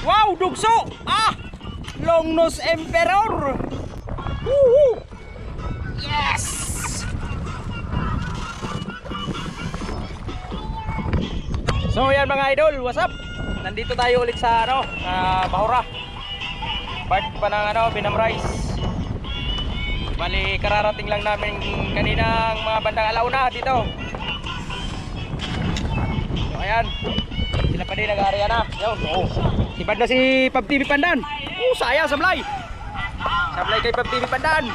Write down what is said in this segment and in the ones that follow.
Wow, dugso! Ah! Long nose emperor! Woohoo! Yes! So yan mga idol, what's up? Nandito tayo ulit sa Bahura. Part pa ng Binam Rice. Bali kararating lang namin kaninang mga bandang alauna dito. So ayan. Sila pa din nag-aarya na. Yun, oh. Sibad na si Pab TV Pandan. Saya sablay. Sablay kay Pab TV Pandan.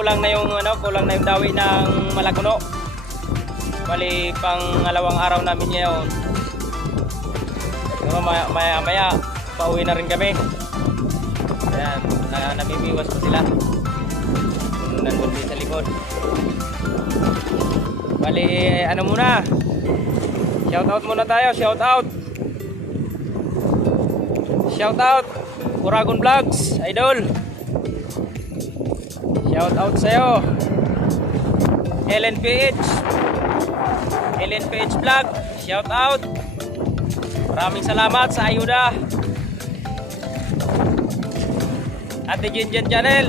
kulang na yung dawi ng Malaguno. Bali pangalawang araw namin ngayon. Pero maya pauwi na rin kami. Ayan, namimiwas pa sila. Nandun din sa likod. Bali ano muna, shoutout muna tayo. Shoutout Uragon Vlogs, idol. Shoutout sa'yo. LNPH Vlog, shoutout. Maraming salamat sa ayuda. Ate Jinjen Channel,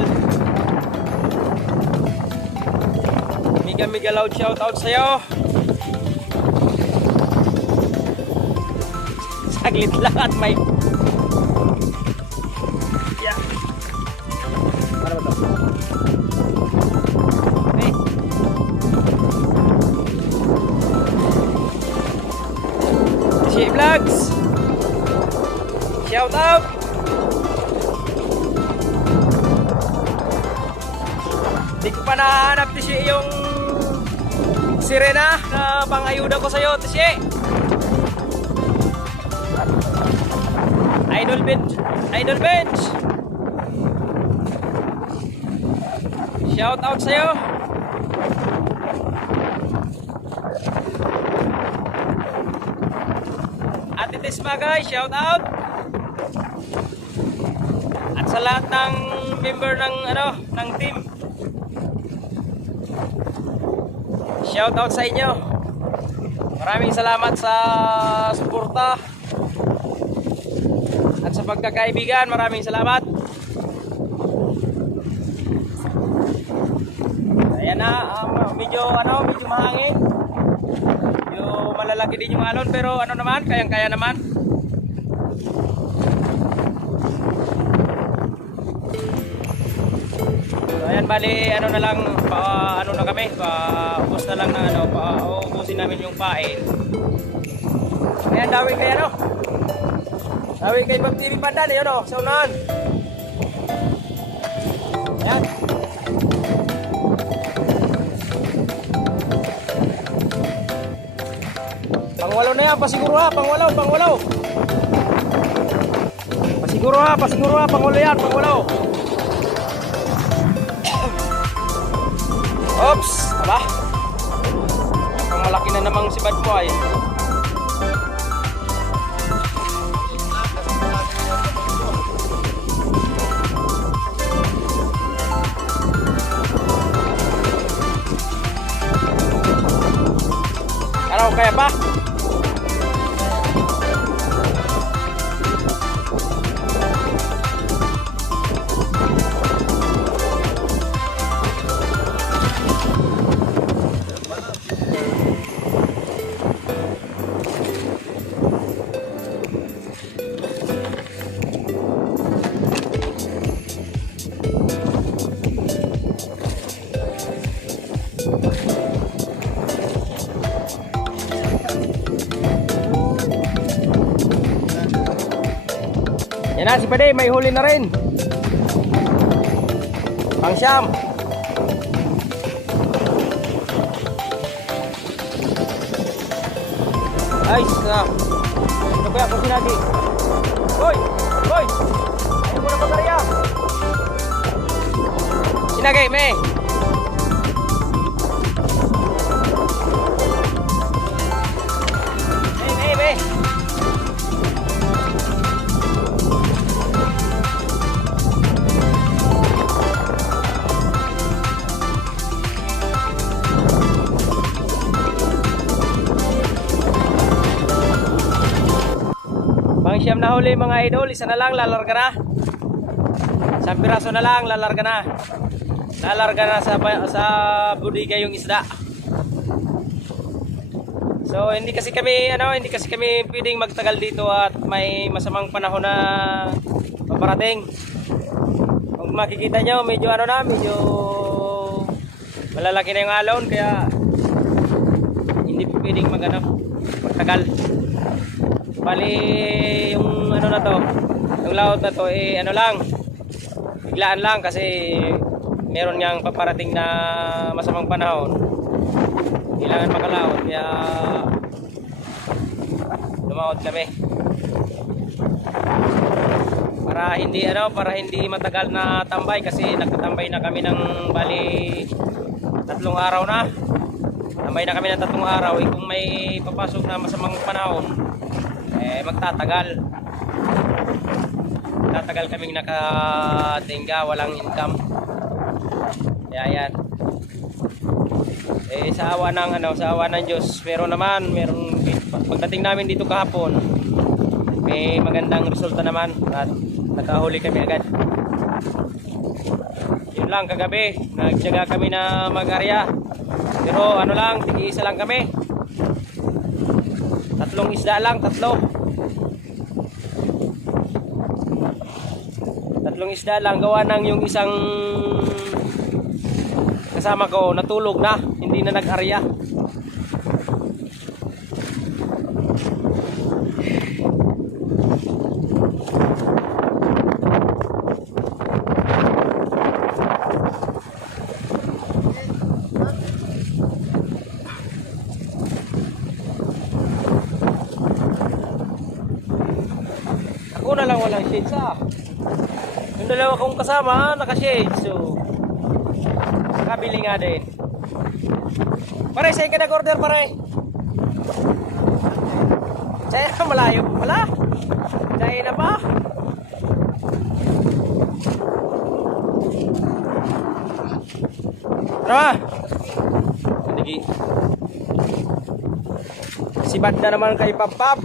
Mega loud shoutout sa'yo. Saglit lang at may ano ba to? Hey. Si Vlogs, shoutout. Di ko pa nahanap Tishi yung sirena na pang-ayuda ko sa'yo, Tishi. Idol Bench, shout out sa'yo. Ate Tisma guys, shout out. At sa lahat ng member ng team, shout out sa inyo. Maraming salamat sa suporta at sa pagkakaibigan. Maraming salamat. Ayan na, medyo mahangin. Medyo malalaki din yung alon, pero kayang-kaya naman. So ayan, bali ubos na lang na uubusin namin yung pain. Ayan, dawi kay Bob TV Pandan, yun sa unahan. Ayan. Pangwalo na yan, pasiguro ha, pangwalo. Pasiguro ha, pangwalo yan, pangwalo. Oops, aba. Ang malaki na namang si Bad Boy. Ano, kaya pa? Yan na, si Pade, may huli na rin. Pang siyam. Nice na. Ano kaya po sinagi? Hoy! Ano mo na bagarya? Sinagi, me. Me. Siyam na huli mga idol, isa na lang, lalarga na. Isang piraso na lang, lalarga na. Lalarga na sa budiga yung isda. So hindi kasi kami pwedeng magtagal dito at may masamang panahon na paparating. Kung makikita nyo, medyo malalaki na yung alon, kaya hindi pwedeng magtagal. Bali yung yung laot na to biglaan lang kasi meron ngang paparating na masamang panahon, kailangan makalaot, kaya lumaot kami para hindi matagal na tambay, kasi nagtatambay na kami ng bali 3 araw na. Tambay na kami ng 3 araw, kung may papasok na masamang panahon, magtatagal kaming nakatingga, walang income. Kaya yan, sa awa ng Diyos, meron pagdating namin dito kahapon, may magandang resulta naman at nakahuli kami agad. Yun lang, kagabi nagtiyaga kami na mag-arya, pero tig-isa lang kami, 3 isda lang, 3 isda lang, gawa ng yung isang kasama ko natulog na, hindi na nag-arya. Ako na lang walang shades Yung dalawa kong kasama naka-shades, so nakabili nga din. Pare, sa'yo ka nag-order, pare? Sa'yo, malayo pa pala. Sa'yo na pa. Ano ba? Sige. Sibad na naman kay Papap.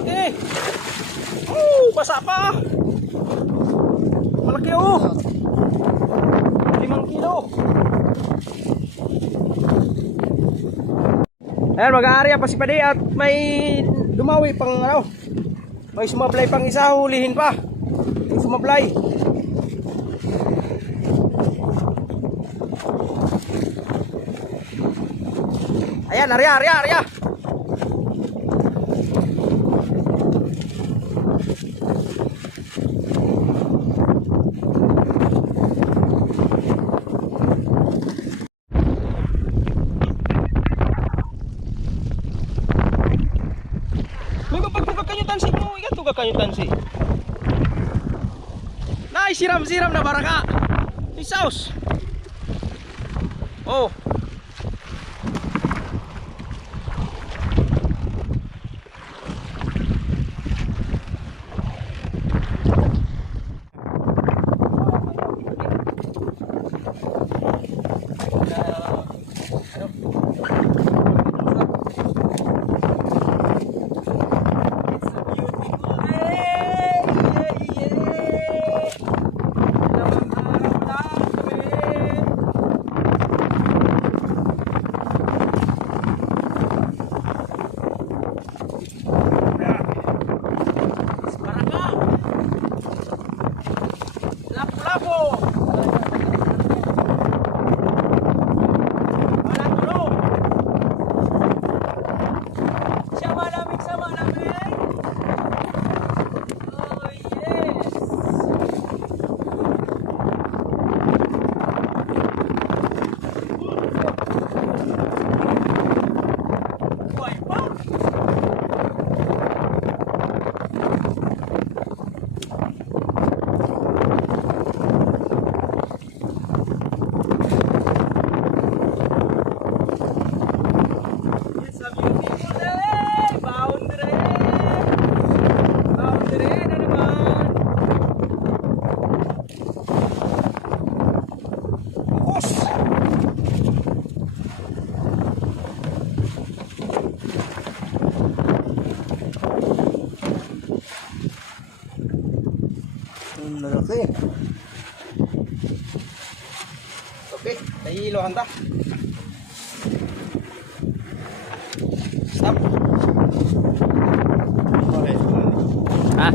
Malaki. Basa pa. Malaki 5 kilo. Ayan, mag-aarya pa si Padi at may dumawi pang may sumablay pang isa, hulihin pa. May sumablay. Ayan, arya. May mapagtugag kanyo tansi mo, ikan tugag kanyo tansi. Nay, siram na baraka. Isaus. Oh. tara. Stop. Okay. Ha?